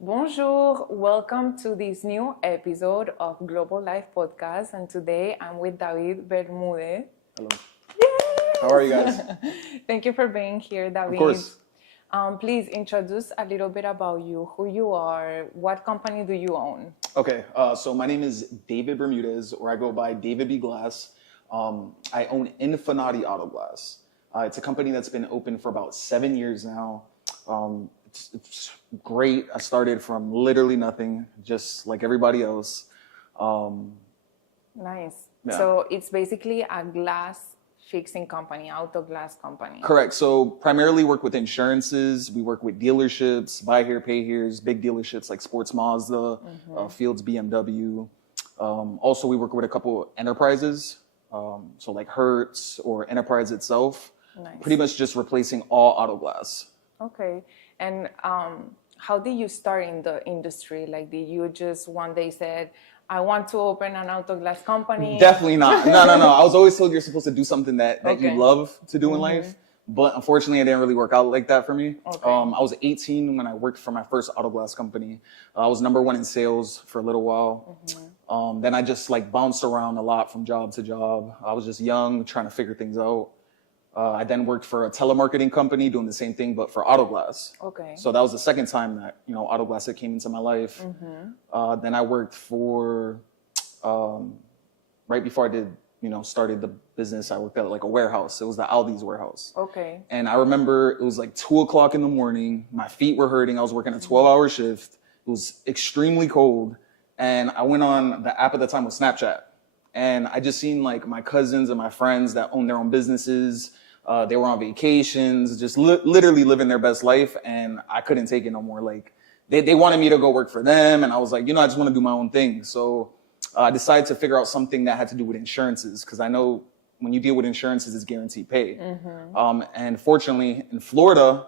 Bonjour, welcome to this new episode of Global Life Podcast. And today I'm with David Bermudez. Hello. Yes! How are you guys? Thank you for being here, David. Of course. Please introduce a little bit about you, who you are, what company do you own? Okay, so my name is David Bermudez, or I go by David B. Glass. I own Infinity Auto Glass. It's a company that's been open for about 7 years now. It's great. I started from literally nothing, just like everybody else. Nice. Yeah. So it's basically a glass fixing company, auto glass company. Correct. So primarily work with insurances. We work with dealerships, buy here, pay here's, big dealerships like Sports Mazda, Fields BMW. Also, we work with a couple enterprises. So like Hertz or Enterprise itself. Nice. Pretty much just replacing all auto glass. Okay. And how did you start in the industry? Like, did you just one day said, I want to open an auto glass company? Definitely not. No. I was always told you're supposed to do something that you love to do in life. But unfortunately, it didn't really work out like that for me. Okay. I was 18 when I worked for my first auto glass company. I was #1 in sales for a little while. Then I just like bounced around a lot from job to job. I was just young, trying to figure things out. I then worked for a telemarketing company doing the same thing, but for auto glass. Okay. So that was the second time that, auto glass came into my life. Then I worked for, right before I did, started the business, I worked at like a warehouse. It was the Aldi's warehouse. Okay. And I remember it was like 2:00 in the morning. My feet were hurting. I was working a 12-hour shift. It was extremely cold. And I went on the app at the time with Snapchat. And I just seen like my cousins and my friends that own their own businesses. They were on vacations, just literally living their best life. And I couldn't take it no more. Like they wanted me to go work for them. And I was like, I just want to do my own thing. So I decided to figure out something that had to do with insurances. Because I know when you deal with insurances, it's guaranteed pay. And fortunately, in Florida,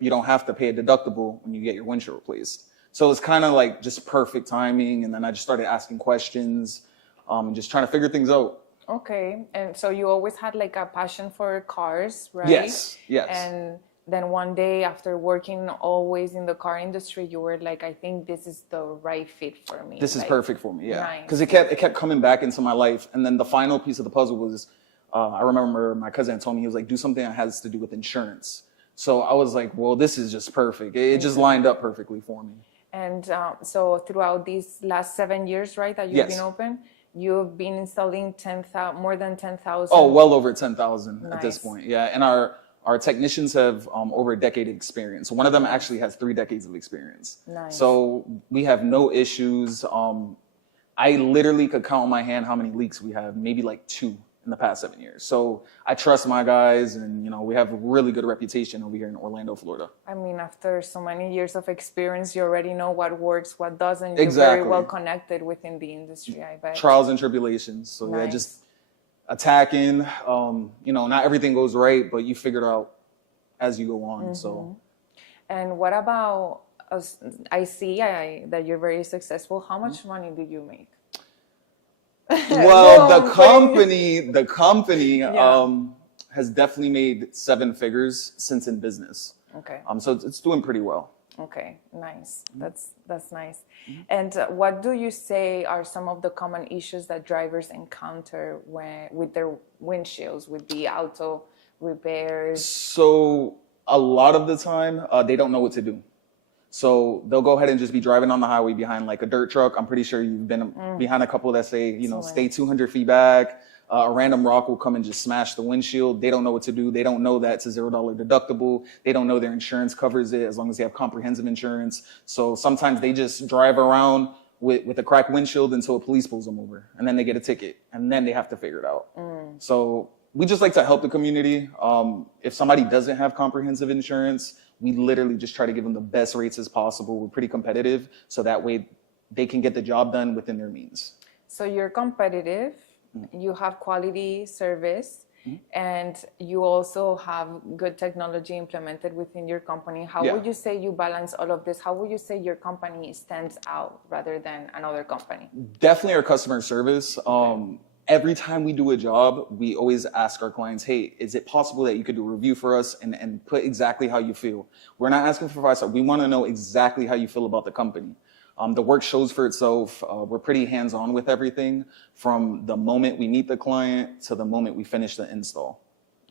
you don't have to pay a deductible when you get your windshield replaced. So it's kind of like just perfect timing. And then I just started asking questions and just trying to figure things out. Okay. And so you always had like a passion for cars, right? Yes. And then one day after working always in the car industry, you were like, I think this is the right fit for me. This is perfect for me, yeah. Nice. Because it kept coming back into my life. And then the final piece of the puzzle was, I remember my cousin told me, he was like, do something that has to do with insurance. So I was like, well, this is just perfect. It just lined up perfectly for me. And so throughout these last 7 years, right, that you've been open, you've been installing more than 10,000. Oh, well over 10,000 Nice. At this point. Yeah. And our technicians have over a decade of experience. One of them actually has 3 decades of experience. Nice. So we have no issues. I literally could count on my hand how many leaks we have, maybe like 2 in the past 7 years. So I trust my guys, and we have a really good reputation over here in Orlando, Florida. I mean, after so many years of experience, you already know what works, what doesn't. You're Exactly. very well connected within the industry, I bet. Trials and tribulations. So Nice. yeah, just attacking. Not everything goes right, but you figure it out as you go on. So. And what about us? I see that you're very successful. How much money do you make? Well, No, the company Yeah. has definitely made 7 figures since in business. Okay. So it's doing pretty well. Okay, nice. That's nice. And what do you say are some of the common issues that drivers encounter with their windshields, with the auto repairs? So a lot of the time, they don't know what to do. So they'll go ahead and just be driving on the highway behind like a dirt truck. I'm pretty sure you've been behind a couple that say, stay 200 feet back. A random rock will come and just smash the windshield. They don't know what to do. They don't know that it's a $0 deductible. They don't know their insurance covers it as long as they have comprehensive insurance. So sometimes they just drive around with a cracked windshield until a police pulls them over, and then they get a ticket, and then they have to figure it out. So we just like to help the community. If somebody doesn't have comprehensive insurance, we literally just try to give them the best rates as possible. We're pretty competitive, so that way they can get the job done within their means. So you're competitive, you have quality service, and you also have good technology implemented within your company. How would you say you balance all of this? How would you say your company stands out rather than another company? Definitely our customer service. every time we do a job, we always ask our clients, hey, is it possible that you could do a review for us and put exactly how you feel? We're not asking for 5 stars. We want to know exactly how you feel about the company. The work shows for itself. We're pretty hands-on with everything from the moment we meet the client to the moment we finish the install.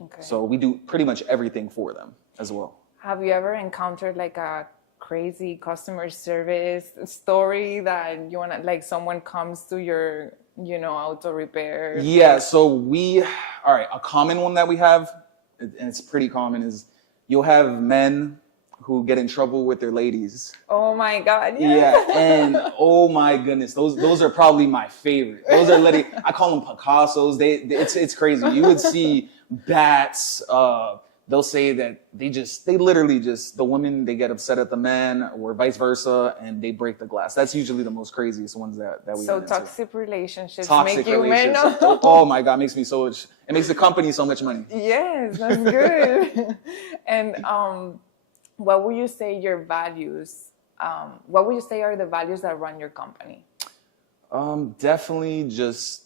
Okay. So we do pretty much everything for them as well. Have you ever encountered like a crazy customer service story that you want to, like someone comes to your, you know, auto repair? Yeah, so all right, a common one that we have, and it's pretty common, is you'll have men who get in trouble with their ladies. Oh my God, yeah. Yeah, and oh my goodness, those are probably my favorite. Those are I call them Picassos. It's crazy. You would see bats. They'll say that they literally just, the women, they get upset at the man or vice versa, and they break the glass. That's usually the most craziest ones that we So get toxic relationships toxic make you relationships. men. Oh my God, it makes the company so much money. Yes, that's good. And what would you say your values, what would you say are the values that run your company? Definitely just,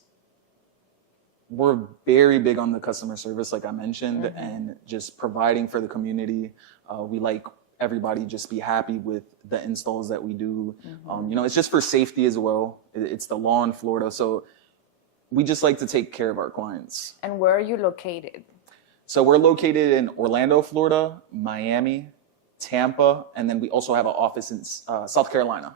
we're very big on the customer service, like I mentioned, and just providing for the community. We like everybody just be happy with the installs that we do. You know, it's just for safety as well. It's the law in Florida. So we just like to take care of our clients. And where are you located? So we're located in Orlando, Florida, Miami, Tampa, and then we also have an office in South Carolina,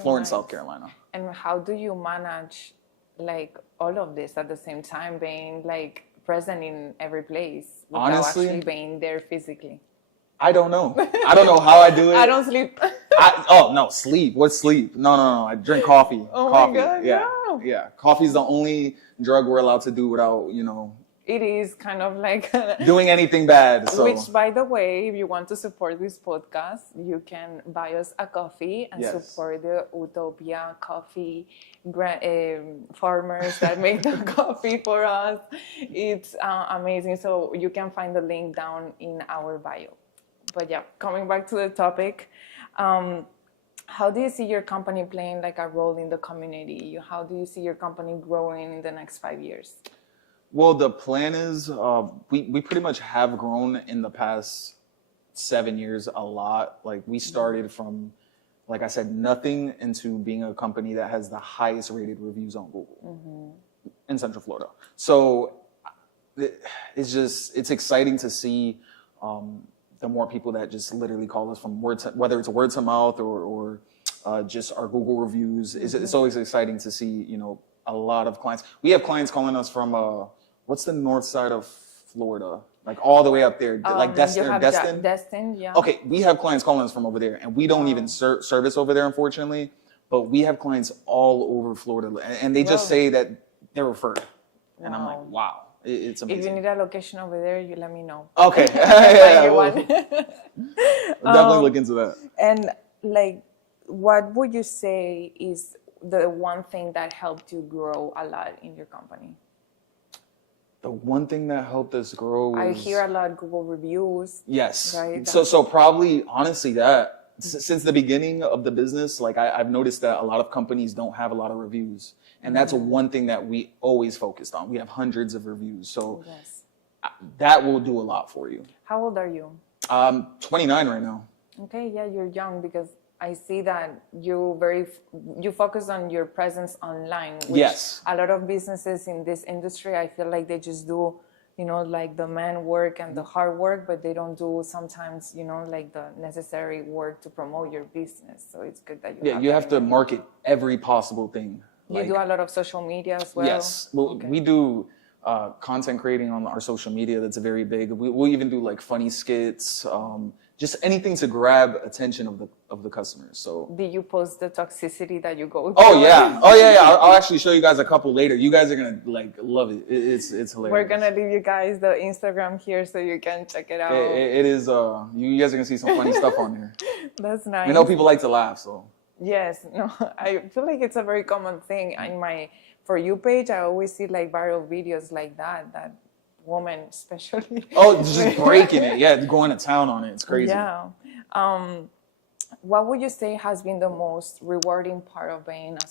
Florence, South Carolina. And how do you manage like all of this at the same time, being like present in every place without actually being there physically? I don't know. I don't know how I do it. I don't sleep. Sleep. What's sleep? No. I drink coffee. My God, yeah. Coffee's the only drug we're allowed to do without, you know. It is kind of like doing anything bad. So. Which, by the way, if you want to support this podcast, you can buy us a coffee and support the Utopia coffee farmers that make the coffee for us. It's amazing. So you can find the link down in our bio. But yeah, coming back to the topic, how do you see your company playing like a role in the community? How do you see your company growing in the next 5 years? Well, the plan is we pretty much have grown in the past 7 years a lot. Like we started from, like I said, nothing into being a company that has the highest rated reviews on Google in Central Florida. So it's exciting to see the more people that just literally call us from whether it's word to mouth or just our Google reviews. It's always exciting to see, you know, a lot of clients. We have clients calling us from what's the north side of Florida? Like all the way up there, like Destin. Destin, yeah. Okay, we have clients calling us from over there, and we don't even service over there, unfortunately. But we have clients all over Florida, and they just say that they're referred. And I'm like, wow, it's amazing. If you need a location over there, you let me know. Okay, we'll definitely look into that. And like, what would you say is the one thing that helped you grow a lot in your company? The one thing that helped us grow was... I hear a lot of Google reviews. Yes. Right? So probably, honestly, that since the beginning of the business, like I've noticed that a lot of companies don't have a lot of reviews. And that's one thing that we always focused on. We have hundreds of reviews. So that will do a lot for you. How old are you? 29 right now. Okay, yeah, you're young because I see that you focus on your presence online. Which a lot of businesses in this industry, I feel like they just do, you know, like the man work and the hard work, but they don't do sometimes, you know, like the necessary work to promote your business. So it's good that you have to market every possible thing. You do a lot of social media as well? Yes. Well, we do content creating on our social media. That's very big. We'll even do like funny skits, just anything to grab attention of the customers. So do you post the toxicity that you go through? Oh yeah. I'll actually show you guys a couple later. You guys are gonna like love it. It's hilarious. We're gonna leave you guys the Instagram here so you can check it out. It is. You guys are gonna see some funny stuff on here. That's nice. We know people like to laugh, so. Yes. No. I feel like it's a very common thing in my For You page. I always see like viral videos like that. Woman especially. Oh, just breaking it. Yeah, going to town on it. It's crazy. Yeah. What would you say has been the most rewarding part of being a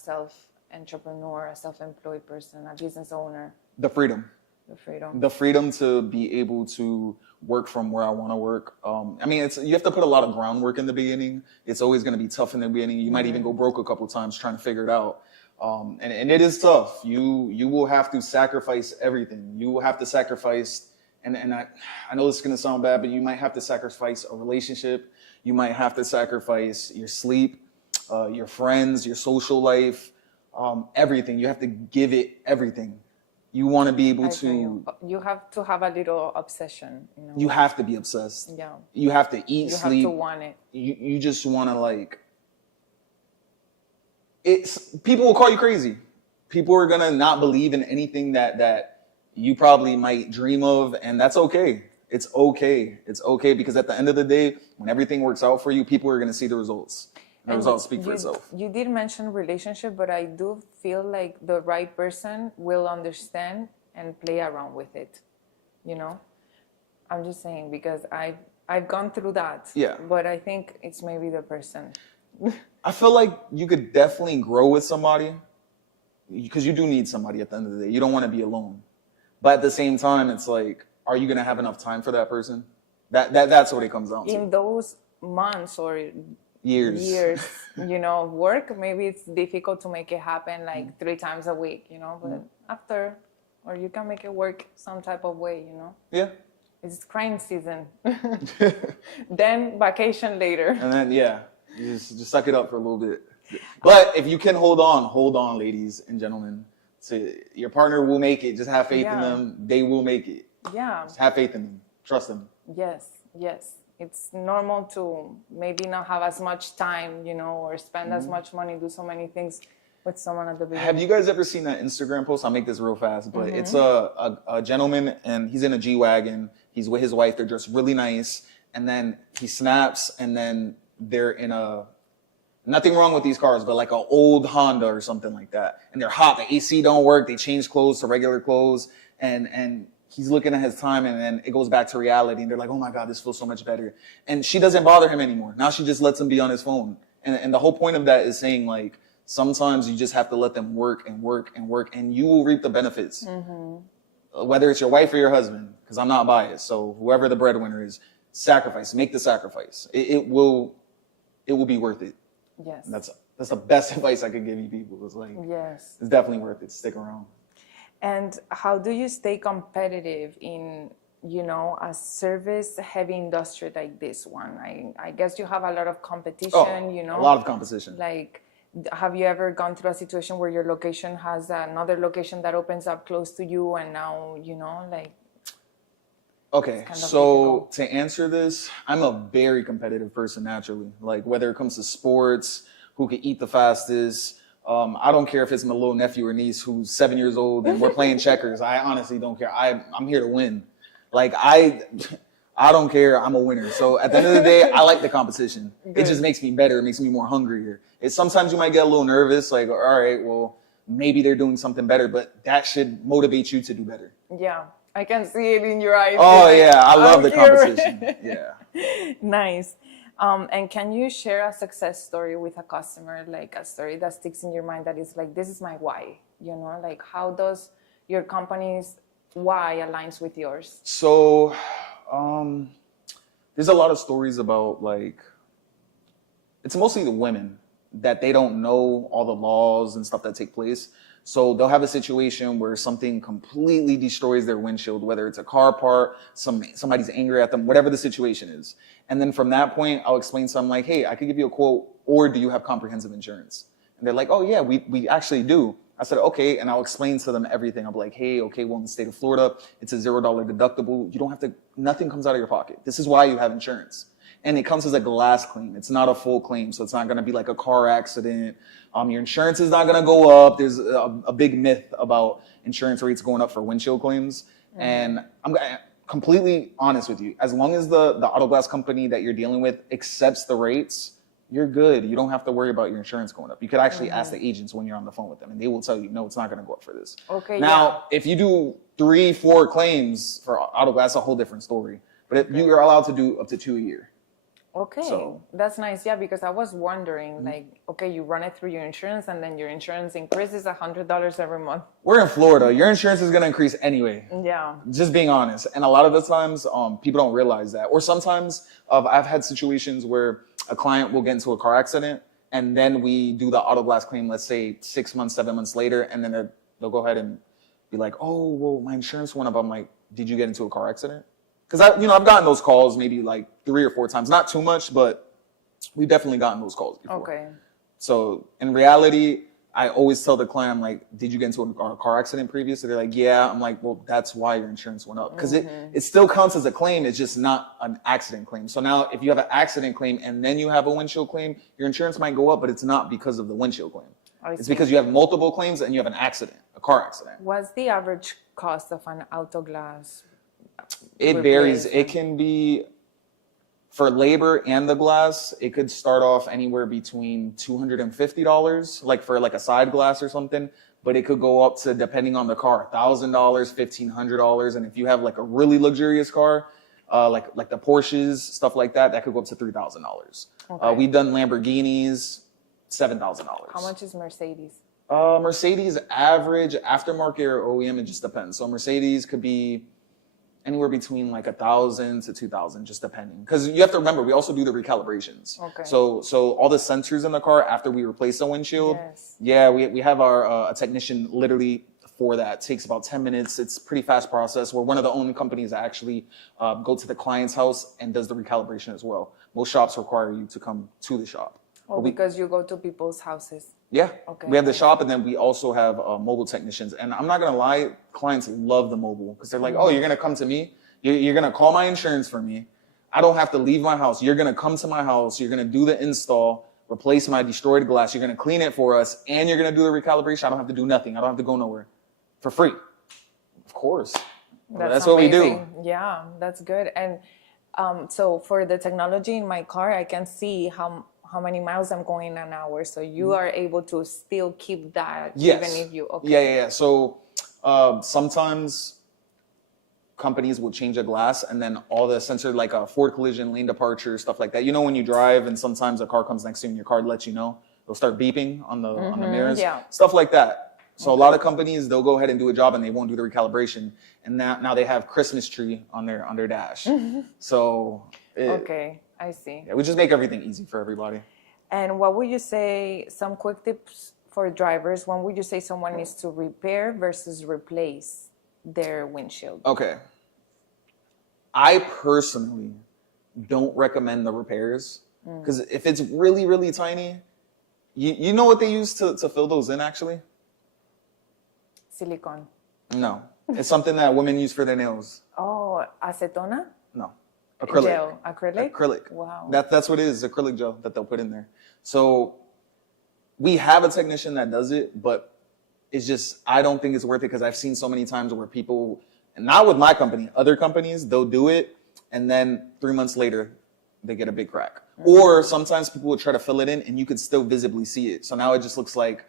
entrepreneur, a self-employed person, a business owner? The freedom. The freedom. The freedom to be able to work from where I want to work. I mean, you have to put a lot of groundwork in the beginning. It's always going to be tough in the beginning. You might even go broke a couple of times trying to figure it out. And it is tough. You will have to sacrifice everything. You will have to sacrifice, and I know this is going to sound bad, but you might have to sacrifice a relationship. You might have to sacrifice your sleep, your friends, your social life, everything. You have to give it everything. You want to be able to... You have to have a little obsession. You know? You have to be obsessed. Yeah. You have to eat, sleep. You have to want it. You just want to like... People will call you crazy. People are going to not believe in anything that you probably might dream of, and that's okay. It's okay. It's okay, because at the end of the day, when everything works out for you, people are going to see the results. The results speak for itself. You did mention relationship, but I do feel like the right person will understand and play around with it. You know, I'm just saying, because I've gone through that. Yeah. But I think it's maybe the person. I feel like you could definitely grow with somebody, because you do need somebody at the end of the day. You don't want to be alone. But at the same time, it's like, are you going to have enough time for that person? That's what it comes down to. In those months or years, you know, work, maybe it's difficult to make it happen like 3 times a week, you know, but after, or you can make it work some type of way, you know. Yeah. It's crime season. Then vacation later. And then, yeah, you just suck it up for a little bit. But if you can hold on, ladies and gentlemen. Your partner will make it. Just have faith in them. They will make it. Yeah. Just have faith in them. Trust them. Yes. It's normal to maybe not have as much time, you know, or spend as much money, do so many things with someone at the beginning. Have you guys ever seen that Instagram post? I'll make this real fast, but it's a gentleman, and he's in a G-Wagon. He's with his wife. They're dressed really nice. And then he snaps, and then they're in nothing wrong with these cars, but like an old Honda or something like that. And they're hot. The AC don't work. They change clothes to regular clothes. And he's looking at his time, and then it goes back to reality. And they're like, oh my God, this feels so much better. And she doesn't bother him anymore. Now she just lets him be on his phone. And the whole point of that is saying, like, sometimes you just have to let them work and work and work, and you will reap the benefits. Whether it's your wife or your husband, because I'm not biased. So whoever the breadwinner is, sacrifice, make the sacrifice. It will be worth it. Yes. And that's the best advice I could give you people. It's like, yes, it's definitely worth it. Stick around. And how do you stay competitive in, you know, a service-heavy industry like this one? I guess you have a lot of competition, you know. A lot of competition. Like, have you ever gone through a situation where your location has another location that opens up close to you, and now, you know, like... Okay, so to answer this, I'm a very competitive person naturally. Like, whether it comes to sports, who can eat the fastest, I don't care if it's my little nephew or niece who's 7 years old and we're playing checkers. I honestly don't care. I'm here to win. Like, I don't care. I'm a winner. So at the end of the day, I like the competition. Good. It just makes me better. It makes me more hungrier. Sometimes you might get a little nervous, like, all right, well, maybe they're doing something better, but that should motivate you to do better. Yeah, I can see it in your eyes. Oh, yeah, I love the competition. Yeah. Nice. And can you share a success story with a customer, like a story that sticks in your mind that is like, this is my why, you know, like how does your company's why aligns with yours? So there's a lot of stories about, like, it's mostly the women that they don't know all the laws and stuff that take place. So they'll have a situation where something completely destroys their windshield, whether it's a car part, somebody's angry at them, whatever the situation is. And then from that point, I'll explain to them like, hey, I could give you a quote, or do you have comprehensive insurance? And they're like, oh yeah, we actually do. I said, okay. And I'll explain to them everything. I'll be like, hey, okay, well, in the state of Florida, it's a $0 deductible. You don't have to, nothing comes out of your pocket. This is why you have insurance. And it comes as a glass claim. It's not a full claim. So it's not going to be like a car accident. Your insurance is not going to go up. There's a big myth about insurance rates going up for windshield claims. Mm-hmm. And I'm completely honest with you. As long as the auto glass company that you're dealing with accepts the rates, you're good. You don't have to worry about your insurance going up. You could actually ask the agents when you're on the phone with them, and they will tell you, no, it's not going to go up for this. Okay. Now, if you do 3-4 claims for auto glass, a whole different story. But you're allowed to do up to 2 a year. Okay, So that's nice. Yeah, because I was wondering, like, okay, you run it through your insurance, and then your insurance increases $100 every month. we're in Florida. Your insurance is going to increase anyway. Yeah. Just being honest. And a lot of the times, people don't realize that. Or sometimes I've had situations where a client will get into a car accident, and then we do the auto glass claim, let's say 6 months, 7 months later, and then they'll go ahead and be like, oh, well, my insurance went up. I'm like, did you get into a car accident? Because I've gotten those calls maybe like 3 or 4 times, not too much, but we've definitely gotten those calls before. Okay. So in reality, I always tell the client, I'm like, did you get into a car accident previously? They're like, yeah. I'm like, well, that's why your insurance went up. Because it still counts as a claim. It's just not an accident claim. So now if you have an accident claim and then you have a windshield claim, your insurance might go up, but it's not because of the windshield claim. It's because you have multiple claims and you have an accident, a car accident. What's the average cost of an auto glass? It varies. It can be, for labor and the glass, it could start off anywhere between $250, like for like a side glass or something. But it could go up to, depending on the car, $1,000, $1,500. And if you have like a really luxurious car, like the Porsches, stuff like that, that could go up to $3,000. Okay. We've done Lamborghinis, $7,000. How much is Mercedes? Mercedes average, aftermarket or OEM, it just depends. So Mercedes could be anywhere between like 1,000 to 2,000, just depending. Because you have to remember, we also do the recalibrations. Okay. So all the sensors in the car after we replace the windshield. Yes. Yeah, we have our a technician literally for that. It takes about 10 minutes. It's a pretty fast process. We're one of the only companies that actually go to the client's house and does the recalibration as well. Most shops require you to come to the shop. Oh, because you go to people's houses. Yeah. Okay. We have the shop, and then we also have mobile technicians. And I'm not going to lie, clients love the mobile because they're like, oh, you're going to come to me? You're going to call my insurance for me. I don't have to leave my house. You're going to come to my house. You're going to do the install, replace my destroyed glass. You're going to clean it for us, and you're going to do the recalibration. I don't have to do nothing. I don't have to go nowhere for free. Of course. That's what we do. Yeah, that's good. And so for the technology in my car, I can see how many miles I'm going an hour. So you are able to still keep that even if you... Okay. Yeah. So sometimes companies will change a glass and then all the sensor, like a forward collision, lane departure, stuff like that. You know, when you drive and sometimes a car comes next to you and your car lets you know, they'll start beeping on the mirrors, stuff like that. So a lot of companies, they'll go ahead and do a job and they won't do the recalibration. And now they have Christmas tree on their dash. So... Okay, I see. Yeah, we just make everything easy for everybody. And what would you say, some quick tips for drivers, when would you say someone needs to repair versus replace their windshield? Okay. I personally don't recommend the repairs because if it's really, really tiny, you know what they use to fill those in actually? Silicone. No. It's something that women use for their nails. Oh, acetona? No. Acrylic. Gel. Acrylic? Acrylic. Wow. That's what it is, acrylic gel that they'll put in there. So we have a technician that does it, but it's just, I don't think it's worth it because I've seen so many times where people, and not with my company, other companies, they'll do it and then 3 months later they get a big crack. Or sometimes people will try to fill it in and you can still visibly see it. So now it just looks like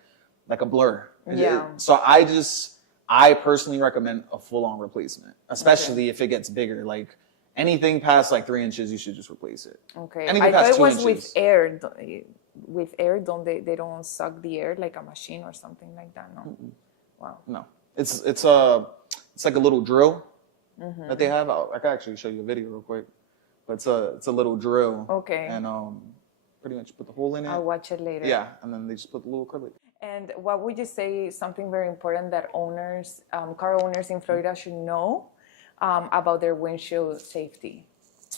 a blur. Yeah. So I personally recommend a full-on replacement, especially if it gets bigger. Like anything past like 3 inches, you should just replace it. Okay. Anything I past thought it 2 was inches. with air. With air, they don't suck the air like a machine or something like that. No. Wow. No. It's like a little drill that they have. I can actually show you a video real quick. But it's a little drill. Okay. And pretty much put the hole in it. I'll watch it later. Yeah, and then they just put the little acrylic. And what would you say is something very important that owners, car owners in Florida should know about their windshield safety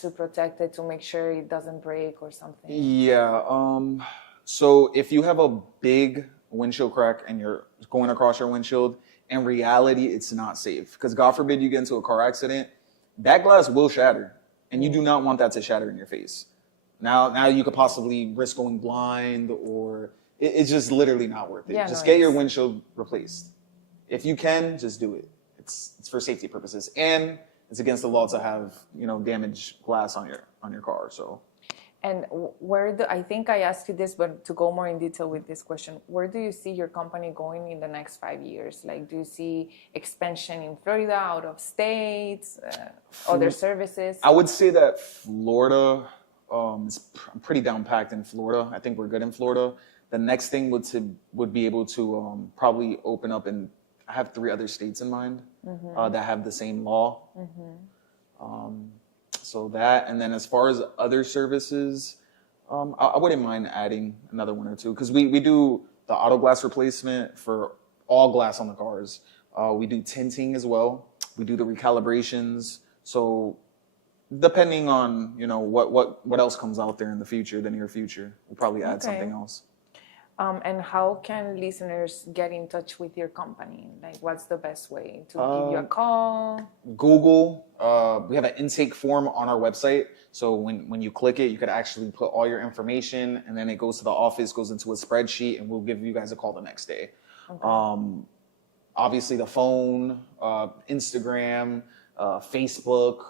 to protect it, to make sure it doesn't break or something? Yeah. So if you have a big windshield crack and you're going across your windshield, in reality, it's not safe. Because God forbid you get into a car accident, that glass will shatter. And you do not want that to shatter in your face. Now you could possibly risk going blind, or it's just literally not worth it. Just get your windshield replaced. If you can, just do it. It's for safety purposes, and it's against the law to have damaged glass on your car. So. And I think I asked you this, but to go more in detail with this question, where do you see your company going in the next 5 years? Like, do you see expansion in Florida, out of states, other services? I would say that Florida, I'm pretty down packed in Florida. I think we're good in Florida. The next thing would be able to probably open up in, I have 3 other states in mind that have the same law. So that, and then as far as other services, I wouldn't mind adding another 1 or 2, because we do the auto glass replacement for all glass on the cars. We do tinting as well. We do the recalibrations. So depending on, you know, what else comes out there in the future, the near future, we'll probably add something else. And how can listeners get in touch with your company? Like, what's the best way to give you a call? Google. We have an intake form on our website. So when you click it, you could actually put all your information, and then it goes to the office, goes into a spreadsheet, and we'll give you guys a call the next day. Okay. Obviously, the phone, Instagram, Facebook,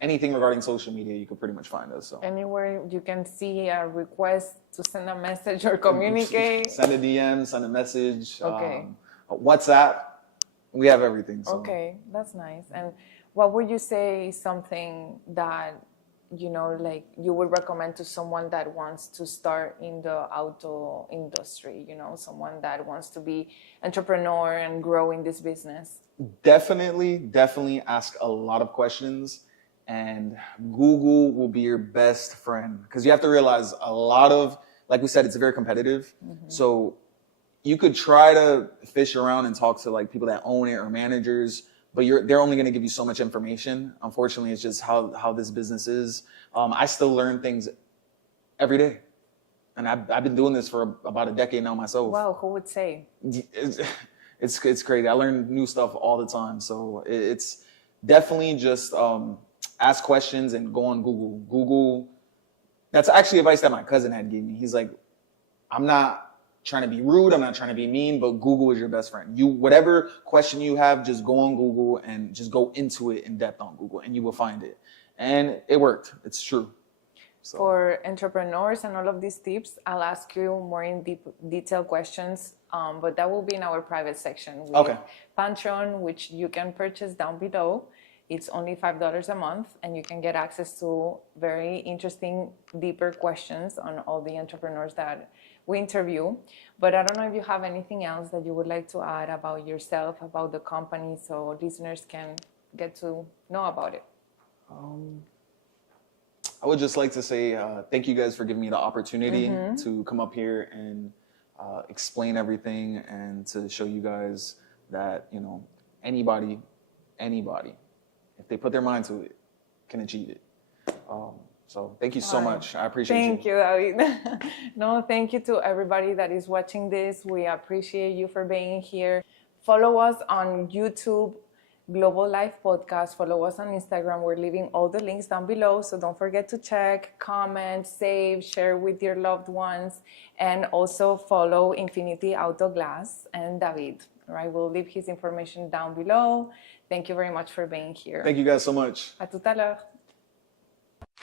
anything regarding social media, you can pretty much find us. So. Anywhere you can see a request to send a message or communicate. Send a DM, send a message. Okay. WhatsApp. We have everything. So. Okay, that's nice. And what would you say is something that, you know, like you would recommend to someone that wants to start in the auto industry, you know, someone that wants to be entrepreneur and grow in this business? Definitely ask a lot of questions, and Google will be your best friend, because you have to realize a lot of, like we said, it's very competitive. So you could try to fish around and talk to like people that own it or managers, but they're only going to give you so much information. Unfortunately, it's just how this business is. I still learn things every day, and I've been doing this for about a decade now myself. Wow, who would say? It's crazy. I learn new stuff all the time. So it's definitely just ask questions and go on Google. Google. That's actually advice that my cousin had gave me. He's like, I'm not trying to be rude, I'm not trying to be mean, but Google is your best friend. Whatever question you have, just go on Google and just go into it in depth on Google, and you will find it. And it worked. It's true. So. For entrepreneurs and all of these tips, I'll ask you more in detailed questions, but that will be in our private section with Patreon, which you can purchase down below. It's only $5 a month, and you can get access to very interesting, deeper questions on all the entrepreneurs that we interview. But I don't know if you have anything else that you would like to add about yourself, about the company, so listeners can get to know about it. I would just like to say thank you guys for giving me the opportunity to come up here and explain everything, and to show you guys that, you know, anybody, if they put their mind to it, can achieve it. So thank you so much. I appreciate you. Thank you, David. No, thank you to everybody that is watching this. We appreciate you for being here. Follow us on YouTube, Global Life Podcast. Follow us on Instagram. We're leaving all the links down below, so don't forget to check, comment, save, share with your loved ones, and also follow Infinity Auto Glass and David. All right, we'll leave his information down below. Thank you very much for being here. Thank you guys so much. À tout à l'heure.